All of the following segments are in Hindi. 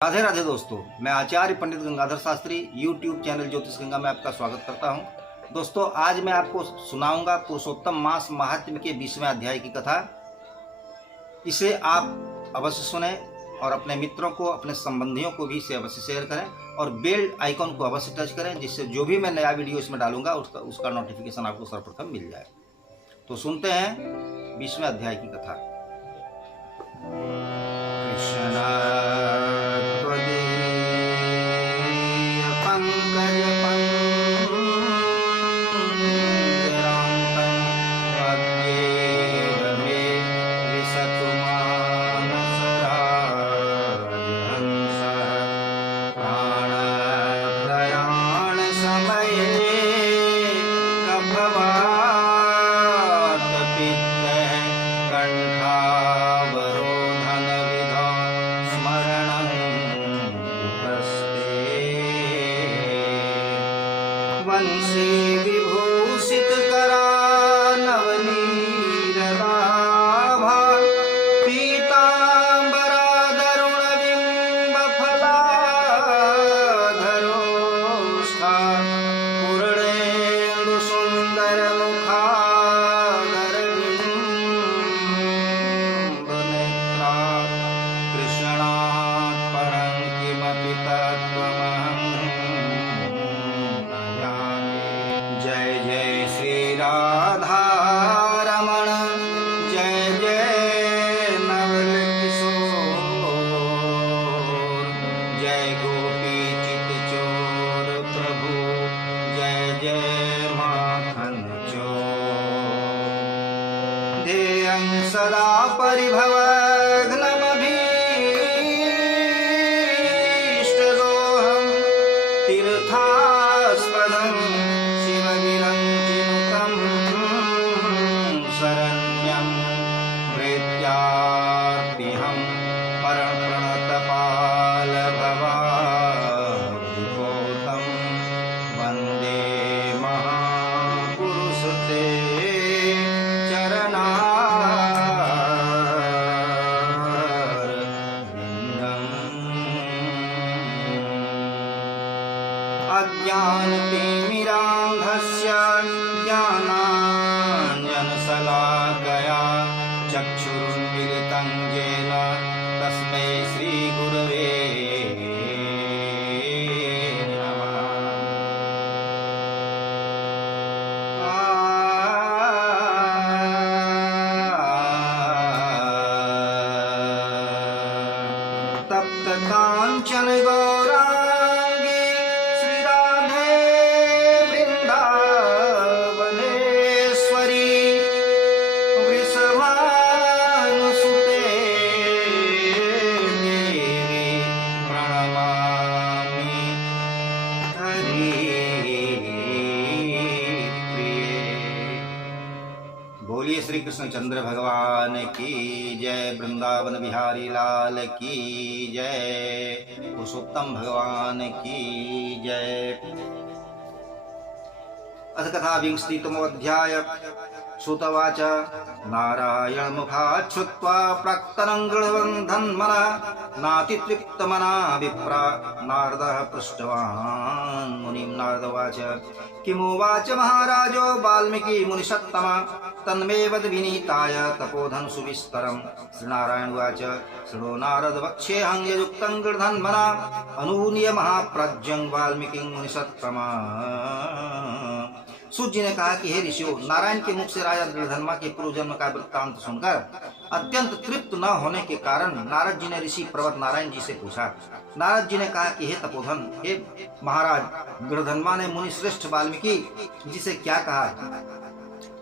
राधे राधे दोस्तों, मैं आचार्य पंडित गंगाधर शास्त्री यूट्यूब चैनल ज्योतिष गंगा में आपका स्वागत करता हूं। दोस्तों, आज मैं आपको सुनाऊंगा पुरुषोत्तम मास महात्म्य के 20वें अध्याय की कथा। इसे आप अवश्य सुने और अपने मित्रों को, अपने संबंधियों को भी इसे अवश्य शेयर करें और बेल आइकॉन को अवश्य टच करें, जिससे जो भी मैं नया वीडियो इसमें डालूंगा उसका नोटिफिकेशन आपको सर्वप्रथम मिल जाए। तो सुनते हैं 20वें अध्याय की कथा। वंशी विभूषित करा नवनीरदाभा पीतांबरा दरुण बिंब फलाधरोष्ठा पूर्णेन्दु सुंदर मुखादर बिंब नेत्रा कृष्णात् परं किमपि तत्त्वमहम्। जय जय श्री राधा रमण, जय जय नवल किशोर, जय गोपी चित चोर प्रभु, जय जय माखन चोर। ध्येयं सदा परिभवघ्नमभीष्टदोहं तीर्थास्पदं शरण्यं प्रेत्यार्तिहं प्रणतपालभवाब्धिपोतं वन्दे महापुरुष ते चरणारविन्दम्। अज्ञानतिमिरान्धस्य ज्ञानाञ्जनशलाकया चक्षुरुन्मीलितं येन तस्मै श्रीगुरवे नमः। तप्त कांचन गौरांगी श्री राधे वृंदावनेश्वरी वृषभानुसुते देवी प्रणमामि हरिप्रिये। बोलिए श्री कृष्णचंद्र भगवान की जय, वृंदावन बिहारी लाल की जय, पुरुषोत्तम भगवान की जय। अथ कथा 20तमोऽध्याय। श्रुतवाच नारायण मुखात् श्रुत्वा प्राक्तनं गृह्णन् धन्मना नातितृप्तमना विप्रा नारदः पृष्टवान् मुनिं। नारदवाच किमुवाच महाराजो वाल्मीकि मुनिषत्तमा तन्मे वद विनीताय तपोधन सुविस्तरम्। श्रीनारायण उवाच शृणु नारद वक्ष्येऽहं ययुक्तं गृह्णन्मना अनून्य महाप्रज्ञं वाल्मीकिं मुनिषत्तमा। सूत जी ने कहा कि हे ऋषियों, नारायण के मुख से राजा दृढ़धर्मा के पूर्व जन्म का वृत्तांत सुनकर अत्यंत तृप्त न होने के कारण नारद जी ने ऋषि पर्वत नारायण जी से पूछा। नारद जी ने कहा कि हे तपोधन, हे महाराज, दृढ़धर्मा ने मुनि श्रेष्ठ वाल्मीकि जी से क्या कहा,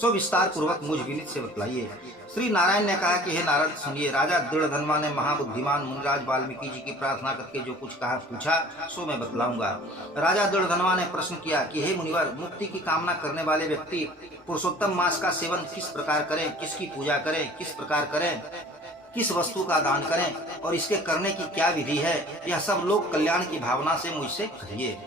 सो विस्तार पूर्वक मुझ विनीत से बतलाइए। श्री नारायण ने कहा कि हे नारद सुनिए, राजा दृढ़धर्मा ने महाबुद्धिमान मुनिराज वाल्मीकि जी की प्रार्थना करके जो कुछ कहा पूछा सो मैं बतलाऊंगा। राजा दृढ़धर्मा ने प्रश्न किया कि हे मुनिवर, मुक्ति की कामना करने वाले व्यक्ति पुरुषोत्तम मास का सेवन किस प्रकार करें, किसकी पूजा करें, किस प्रकार करें, किस वस्तु का दान करें और इसके करने की क्या विधि है, यह सब लोक कल्याण की भावना से मुझसे कहिए।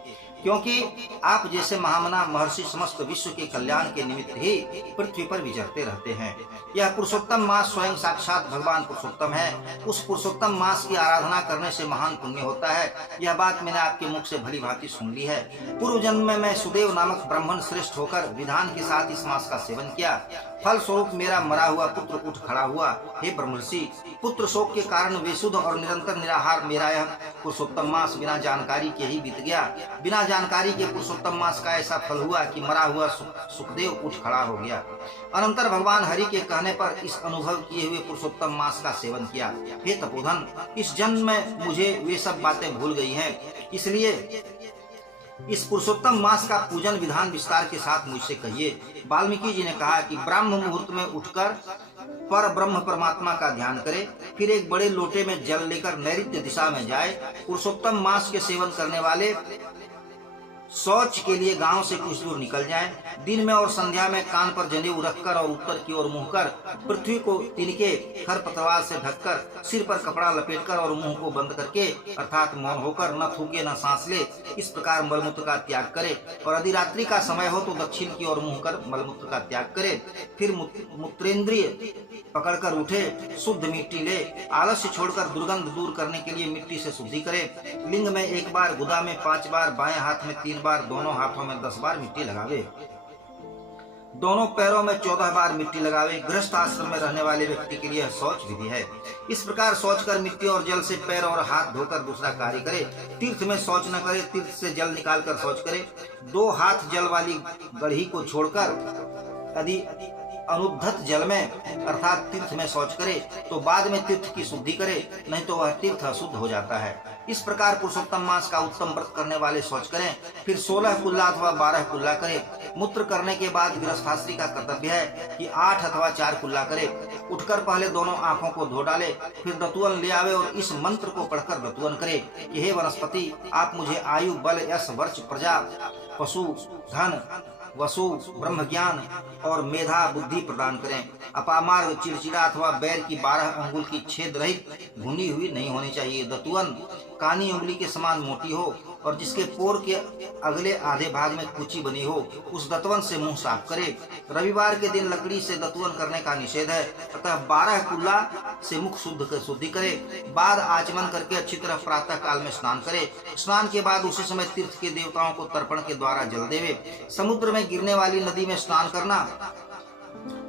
क्योंकि आप जैसे महामना महर्षि समस्त विश्व के कल्याण के निमित्त ही पृथ्वी पर विचरते रहते हैं। यह पुरुषोत्तम मास स्वयं साक्षात भगवान पुरुषोत्तम है। उस पुरुषोत्तम मास की आराधना करने से महान पुण्य होता है। यह बात मैंने आपके मुख से भली भांति सुन ली है। पूर्व जन्म में मैं सुदेव नामक ब्राह्मण श्रेष्ठ होकर विधान के साथ इस मास का सेवन किया। फल स्वरूप मेरा मरा हुआ पुत्र उठ खड़ा हुआ। हे ब्रह्मर्षि, पुत्र शोक के कारण बेसुध और निरंतर निराहार मेरा यह पुरुषोत्तम मास बिना जानकारी के ही बीत गया। बिना जानकारी के पुरुषोत्तम मास का ऐसा फल हुआ कि मरा हुआ सुखदेव उठ खड़ा हो गया। अनंतर भगवान हरि के कहने पर इस अनुभव किए हुए पुरुषोत्तम मास का सेवन किया। हे तपोधन, इस जन्म में मुझे वे सब बातें भूल गई हैं, इसलिए इस पुरुषोत्तम मास का पूजन विधान विस्तार के साथ मुझसे कहिए। वाल्मीकि जी ने कहा कि ब्राह्म मुहूर्त में उठकर पर ब्रह्म परमात्मा का ध्यान करे, फिर एक बड़े लोटे में जल लेकर नैऋत्य दिशा में जाए। पुरुषोत्तम मास के सेवन करने वाले शौच के लिए गांव से कुछ दूर निकल जाएं। दिन में और संध्या में कान पर जनेऊ रखकर और उत्तर की ओर मुंह कर, पृथ्वी को तिनके खरपतवार से ढककर, सिर पर कपड़ा लपेटकर और मुंह को बंद करके अर्थात मौन होकर न थूके न सांस ले, इस प्रकार मलमूत्र का त्याग करे। और यदि रात्रि का समय हो तो दक्षिण की ओर मुंह कर मलमूत्र का त्याग करे। फिर मूत्रेंद्रिय पकड़कर उठे, शुद्ध मिट्टी ले, आलस्य छोड़कर दुर्गंध दूर करने के लिए मिट्टी से शुद्धि करे। लिंग में 1 बार, गुदा में 5 बार, बाएं हाथ में 3 बार, दोनों हाथों में 10 बार मिट्टी लगावे। दोनों पैरों में 14 बार मिट्टी लगावे। गृहस्थ आश्रम में रहने वाले व्यक्ति के लिए शौच विधि है। इस प्रकार शौच कर मिट्टी और जल से पैर और हाथ धोकर दूसरा कार्य करे। तीर्थ में शौच न करे, तीर्थ से जल निकालकर शौच करे। 2 हाथ जल वाली गढ़ी को छोड़कर यदि अनुद्धत जल में अर्थात तीर्थ में शौच करे तो बाद में तीर्थ की शुद्धि करे, नहीं तो वह तीर्थ अशुद्ध हो जाता है। इस प्रकार पुरुषोत्तम मास का उत्तम व्रत करने वाले शौच करें। फिर 16 कुल्ला अथवा 12 कुल्ला करे। मूत्र करने के बाद गृहस्थाश्री का कर्तव्य है कि 8 अथवा 4 कुल्ला करे। उठकर पहले दोनों आंखों को धो डाले, फिर दतुअन ले आवे और इस मंत्र को पढ़कर दतुअन करे कि हे वनस्पति, आप मुझे आयु, बल, यश, वर्च, प्रजा, पशु, धन, वसु, ब्रह्म ज्ञान और मेधा बुद्धि प्रदान करें। अपामार्ग, चिड़चिड़ा अथवा बैर की 12 अंगुल की छेद रहित भुनी हुई नहीं होनी चाहिए। दतुअन कानी उंगली के समान मोटी हो और जिसके पोर के अगले आधे भाग में कुची बनी हो, उस दतवन से मुंह साफ करे। रविवार के दिन लकड़ी से दतवन करने का निषेध है, अतः 12 कुल्ला से मुख शुद्धि करे। बाद आचमन करके अच्छी तरह प्रातः काल में स्नान करे। स्नान के बाद उसी समय तीर्थ के देवताओं को तर्पण के द्वारा जल देवे। समुद्र में गिरने वाली नदी में स्नान करना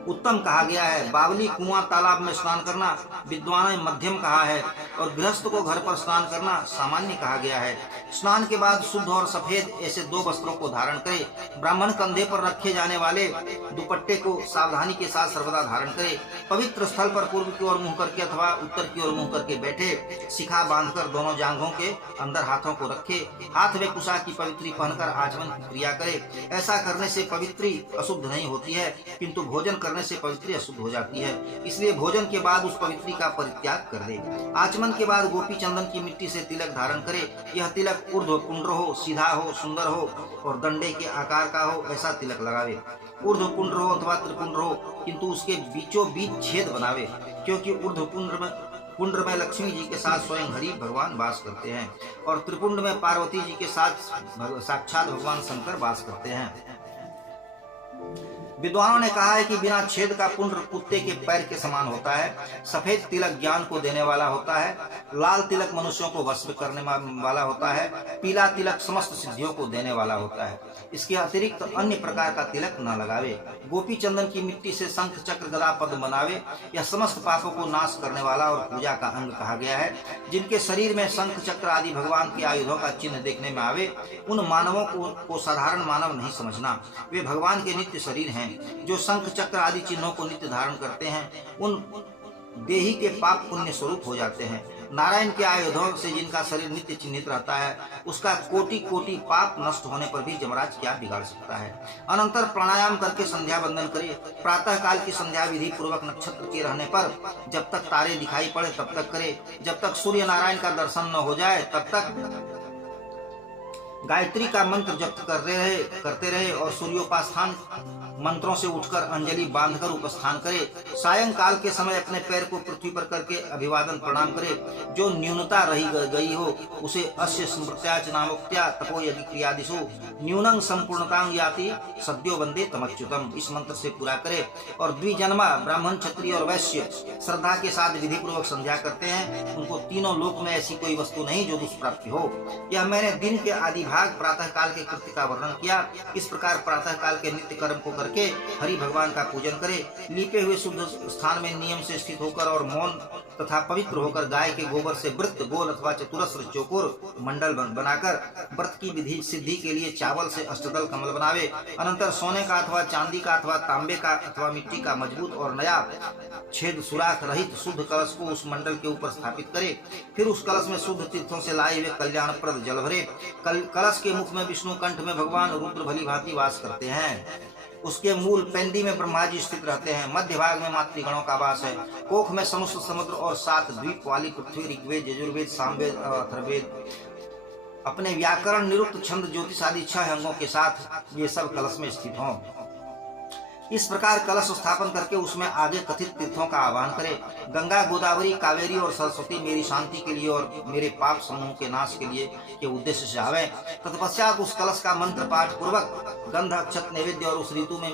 उत्तम कहा गया है। बावली, कुआं, तालाब में स्नान करना विद्वान में मध्यम कहा है और गृहस्थ को घर पर स्नान करना सामान्य कहा गया है। स्नान के बाद शुद्ध और सफेद ऐसे 2 वस्त्रों को धारण करे। ब्राह्मण कंधे पर रखे जाने वाले दुपट्टे को सावधानी के साथ सर्वदा धारण करे। पवित्र स्थल पर पूर्व की ओर मुंह करके अथवा उत्तर की ओर मुंह करके बैठे। शिखा बांधकर दोनों जांघों के अंदर हाथों को रखे। हाथ में कुशा की पवित्री पहनकर आचमन की क्रिया करे। ऐसा करने से पवित्री अशुद्ध नहीं होती है, किंतु भोजन करने से पवित्री अशुद्ध हो जाती है। इसलिए भोजन के बाद उस पवित्री का परित्याग कर दे। आचमन के बाद गोपी चंदन की मिट्टी से तिलक धारण करे। यह तिलक ऊर्ध्व पुंड्र हो, सीधा हो, सुंदर हो और डंडे के आकार का हो, ऐसा तिलक लगावे। ऊर्ध्व पुंड्र हो अथवा त्रिपुंड्र हो, किंतु उसके बीचों बीच छेद बनावे, क्योंकि ऊर्ध्व पुंड्र में लक्ष्मी जी के साथ स्वयं हरि भगवान वास करते हैं और त्रिपुंड में पार्वती जी के साथ साक्षात भगवान शंकर वास करते हैं। विद्वानों ने कहा है कि बिना छेद का पुंड्र कुत्ते के पैर के समान होता है। सफेद तिलक ज्ञान को देने वाला होता है। लाल तिलक मनुष्यों को वश करने वाला होता है। पीला तिलक समस्त सिद्धियों को देने वाला होता है। इसके अतिरिक्त अन्य प्रकार का तिलक न लगावे। गोपी चंदन की मिट्टी से शंख, चक्र, गदा, पद्म बनावे। यह समस्त पापों को नाश करने वाला और पूजा का अंग कहा गया है। जिनके शरीर में शंख, चक्र आदि भगवान के आयुधों का चिन्ह देखने में आवे, उन मानवों को साधारण मानव नहीं समझना। वे भगवान के नित्य शरीर हैं। जो शंख, चक्र आदि चिन्हों को नित्य धारण करते हैं, उन देही के पाप पुण्य स्वरूप हो जाते हैं। नारायण के आयुधों से जिनका शरीर नित्य चिन्हित रहता है, उसका कोटि कोटि पाप नष्ट होने पर भी जमराज क्या बिगाड़ सकता है। अनंतर प्राणायाम करके संध्या वंदन करे। प्रातः काल की संध्या विधि पूर्वक नक्षत्र के रहने पर जब तक तारे दिखाई पड़े तब तक करे। जब तक सूर्य नारायण का दर्शन न हो जाए तब तक गायत्री का मंत्र जप करते रहे और सूर्योपास्थान मंत्रों से उठकर अंजलि बांधकर उपस्थान करे। सायंकाल के समय अपने पैर को पृथ्वी पर करके अभिवादन प्रणाम करे। जो न्यूनता रही गई हो उसे अस्य स्मृत्याच नामोक्त्या तपो यदि क्रियादिषु न्यूनं संपूर्णतां याति सद्यो वंदे तमच्युतम। इस मंत्र से पूरा करे और द्विजन्मा ब्राह्मण, क्षत्रिय और वैश्य श्रद्धा के साथ विधि पूर्वक संध्या करते हैं। उनको तीनों लोक में ऐसी कोई वस्तु नहीं जो दुष्प्राप्ति हो। यह मैंने दिन के आदि भाग प्रातः काल के कृत्य का वर्णन किया। इस प्रकार प्रातः काल के नित्य कर्म को करके हरि भगवान का पूजन करे। लीपे हुए शुद्ध स्थान में नियम से स्थित होकर और मौन तथा पवित्र होकर गाय के गोबर से वृत्त, गोल अथवा चतुरस्र चौकोर मंडल बनाकर व्रत की विधि सिद्धि के लिए चावल से अष्टदल कमल बनावे। अनंतर सोने का अथवा चांदी का अथवा तांबे का अथवा मिट्टी का मजबूत और नया छेद सुराख रहित शुद्ध कलश को उस मंडल के ऊपर स्थापित करे। फिर उस कलश में शुद्ध तीर्थों से लाए हुए कल्याणप्रद जल भरे। कलश के मुख में विष्णु, कंठ में भगवान रुद्र भली भांति वास करते हैं। उसके मूल पेंदी में ब्रह्मा जी स्थित रहते हैं। मध्य भाग में मातृगणों का वास है। कोख में समस्त समुद्र और 7 द्वीप वाली पृथ्वी ऋग्वेद, यजुर्वेद, सामवेद और अथर्ववेद अपने व्याकरण, निरुक्त, छंद, ज्योतिष आदि 6 अंगों के साथ ये सब कलश में स्थित हों। इस प्रकार कलश स्थापन करके उसमें आगे कथित तीर्थों का आह्वान करे। गंगा, गोदावरी, कावेरी और सरस्वती मेरी शांति के लिए और मेरे पाप समूह के नाश के लिए के उद्देश्य से आवे। तत्पश्चात उस कलश का मंत्र पाठ पूर्वक गंध, अक्षत, नैवेद्य और उस ऋतु में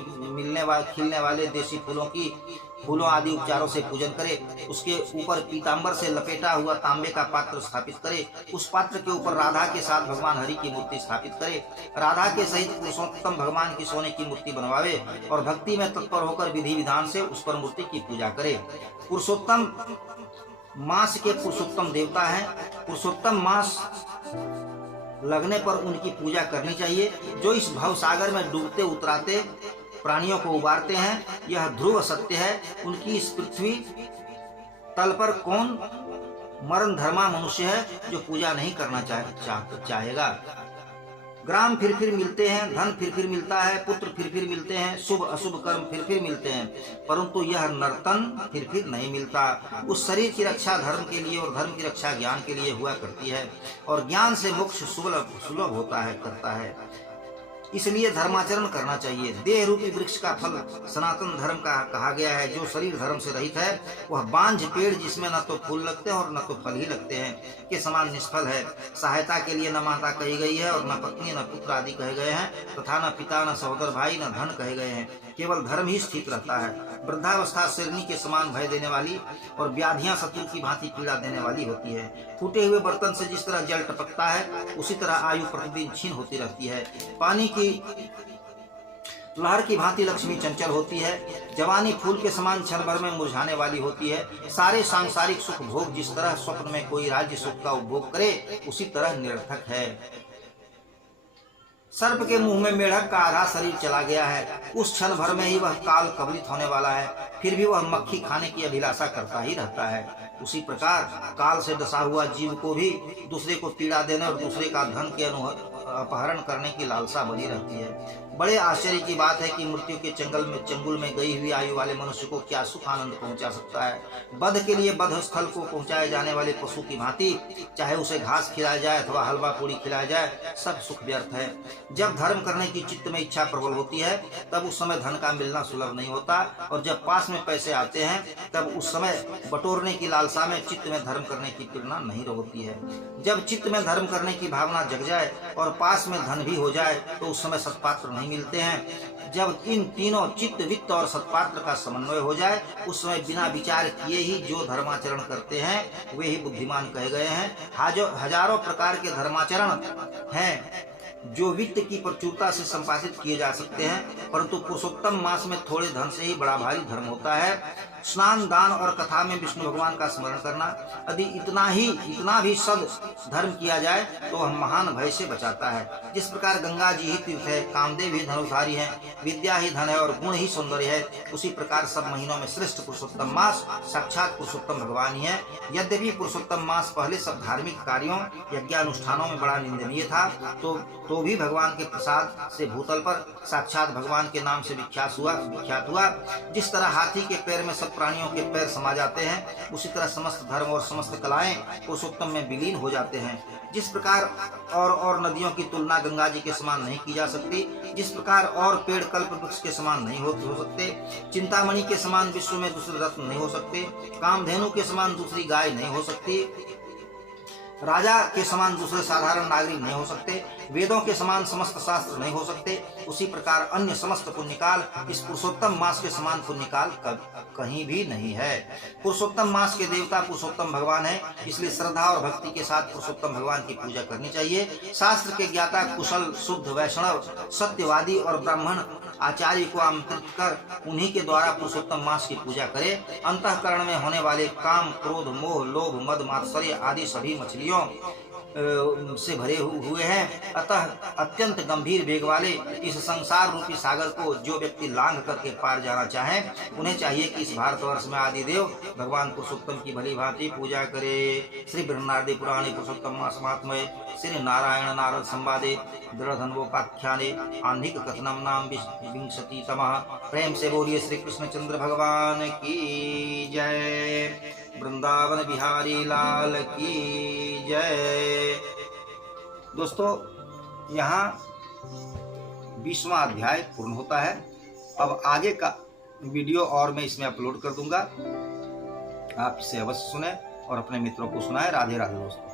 खिलने वाले देशी फूलों आदि उपचारों से पूजन करे। उसके ऊपर पीतांबर से लपेटा हुआ तांबे का पात्र स्थापित करे। उस पात्र के ऊपर राधा के साथ भगवान हरि की मूर्ति स्थापित करे। राधा के सहित पुरुषोत्तम भगवान की सोने की मूर्ति बनवावे और भक्ति में तत्पर होकर विधि विधान से उस पर मूर्ति की पूजा करे। पुरुषोत्तम मास के पुरुषोत्तम देवता है। पुरुषोत्तम मास लगने पर उनकी पूजा करनी चाहिए। जो इस भव सागर में डूबते उतराते प्राणियों को उबारते हैं, यह ध्रुव सत्य है। उनकी इस पृथ्वी तल पर कौन मरण धर्मा मनुष्य है जो पूजा नहीं करना चाहेगा। ग्राम फिर मिलते हैं, धन फिर मिलता है, पुत्र फिर मिलते हैं, शुभ अशुभ कर्म फिर मिलते हैं, परंतु यह नर्तन फिर नहीं मिलता। उस शरीर की रक्षा धर्म के लिए और धर्म की रक्षा ज्ञान के लिए हुआ करती है और ज्ञान से मोक्ष सुलभ होता है करता है। इसलिए धर्माचरण करना चाहिए। देह रूपी वृक्ष का फल सनातन धर्म का कहा गया है। जो शरीर धर्म से रहित है वह बांझ पेड़ जिसमें न तो फूल लगते हैं और न तो फल ही लगते हैं के समान निष्फल है। सहायता के लिए न माता कही गई है और न पत्नी, न पुत्र आदि कहे गए हैं तथा न पिता, न सहोदर भाई, न धन कहे गए हैं। केवल धर्म ही स्थित रहता है। वृद्धावस्था शेरनी के समान भय देने वाली और व्याधियां शत्रु की भांति पीड़ा देने वाली होती है। फूटे हुए बर्तन से जिस तरह जल टपकता है उसी तरह आयु प्रतिदिन क्षीण होती रहती है। पानी की लहर की भांति लक्ष्मी चंचल होती है। जवानी फूल के समान क्षण भर में मुरझाने वाली होती है। सारे सांसारिक सुख भोग जिस तरह स्वप्न में कोई राज्य सुख का उपभोग करे उसी तरह निरर्थक है। सर्प के मुंह में मेढक का आधा शरीर चला गया है। उस क्षण भर में ही वह काल कबलित होने वाला है, फिर भी वह मक्खी खाने की अभिलाषा करता ही रहता है। उसी प्रकार काल से डसा हुआ जीव को भी दूसरे को पीड़ा देने और दूसरे का धन के अपहरण करने की लालसा बनी रहती है। बड़े आश्चर्य की बात है कि मृत्यु के चंगुल में गई हुई आयु वाले मनुष्य को क्या सुख आनंद पहुंचा सकता है। वध के लिए वध स्थल को पहुंचाए जाने वाले पशु की भांति चाहे उसे घास खिलाया जाए अथवा हलवा पूड़ी खिलाया जाए, सब सुख व्यर्थ है। जब धर्म करने की चित्त में इच्छा प्रबल होती है तब उस समय धन का मिलना सुलभ नहीं होता और जब पास में पैसे आते हैं तब उस समय बटोरने की लालसा में चित्त में धर्म करने की प्रेरणा नहीं होती है। जब चित्त में धर्म करने की भावना जग जाए और पास में धन भी हो जाए तो उस समय सत्पात्र नहीं मिलते हैं। जब इन तीनों चित्त, वित्त और सत्पात्र का समन्वय हो जाए उस समय बिना विचार किए ही जो धर्माचरण करते हैं वे ही बुद्धिमान कहे गए हैं। हजारों प्रकार के धर्माचरण हैं जो वित्त की प्रचुरता से संपादित किए जा सकते हैं, परंतु पुरुषोत्तम मास में थोड़े धन से ही बड़ा भारी धर्म होता है। स्नान, दान और कथा में विष्णु भगवान का स्मरण करना, यदि इतना भी सद धर्म किया जाए तो वह महान भय से बचाता है। जिस प्रकार गंगा जी ही तीर्थ है, कामदेव ही धनुधारी है, विद्या ही धन है और गुण ही सौंदर्य है, उसी प्रकार सब महीनों में श्रेष्ठ पुरुषोत्तम मास साक्षात पुरुषोत्तम भगवान ही है। यद्यपि पुरुषोत्तम मास पहले सब धार्मिक कार्यों, यज्ञानुष्ठानों में बड़ा निंदनीय था तो भी भगवान के प्रसाद से भूतल पर साक्षात भगवान के नाम से विख्यात हुआ। जिस तरह हाथी के पैर में सब प्राणियों के पैर समा जाते हैं उसी तरह समस्त धर्म और समस्त कलाएं पुरुषोत्तम में विलीन हो जाते हैं। जिस प्रकार और नदियों की तुलना गंगा जी के समान नहीं की जा सकती, जिस प्रकार और पेड़ कल्प वृक्ष के समान नहीं हो सकते, चिंतामणि के समान विश्व में दूसरे रत्न नहीं हो सकते, कामधेनु के समान दूसरी गाय नहीं हो सकती, राजा के समान दूसरे साधारण नागरिक नहीं हो सकते, वेदों के समान समस्त शास्त्र नहीं हो सकते, उसी प्रकार अन्य समस्त पुण्यकाल इस पुरुषोत्तम मास के समान पुण्यकाल कहीं भी नहीं है। पुरुषोत्तम मास के देवता पुरुषोत्तम भगवान है, इसलिए श्रद्धा और भक्ति के साथ पुरुषोत्तम भगवान की पूजा करनी चाहिए। शास्त्र के ज्ञाता कुशल शुद्ध वैष्णव सत्यवादी और ब्राह्मण आचार्य को आमंत्रित कर उन्हीं के द्वारा पुरुषोत्तम मास की पूजा करे। अंतःकरण में होने वाले काम, क्रोध, मोह, लोभ, मद, मात्सर्य आदि सभी मछलियों से भरे हुए हैं। अतः अत्यंत गंभीर वेग वाले इस संसार रूपी सागर को जो व्यक्ति लांघ करके पार जाना चाहे, उन्हें चाहिए कि इस भारतवर्ष में आदि देव भगवान पुरुषोत्तम की भली भांति पूजा करे। श्री बृहन्नारदी पुराणे पुरुषोत्तम मास महात्म्ये श्री नारायण नारद संवादे दृढ़धन्वोपाख्याने आन्धिक कथनम नाम 20तमः। प्रेम से बोलिए श्री कृष्णचंद्र भगवान की जय। वृंदावन बिहारी लाल की जय। दोस्तों, यहाँ 20वां अध्याय पूर्ण होता है। अब आगे का वीडियो और मैं इसमें अपलोड कर दूंगा, आप इसे अवश्य सुने और अपने मित्रों को सुनाएं। राधे राधे दोस्तों।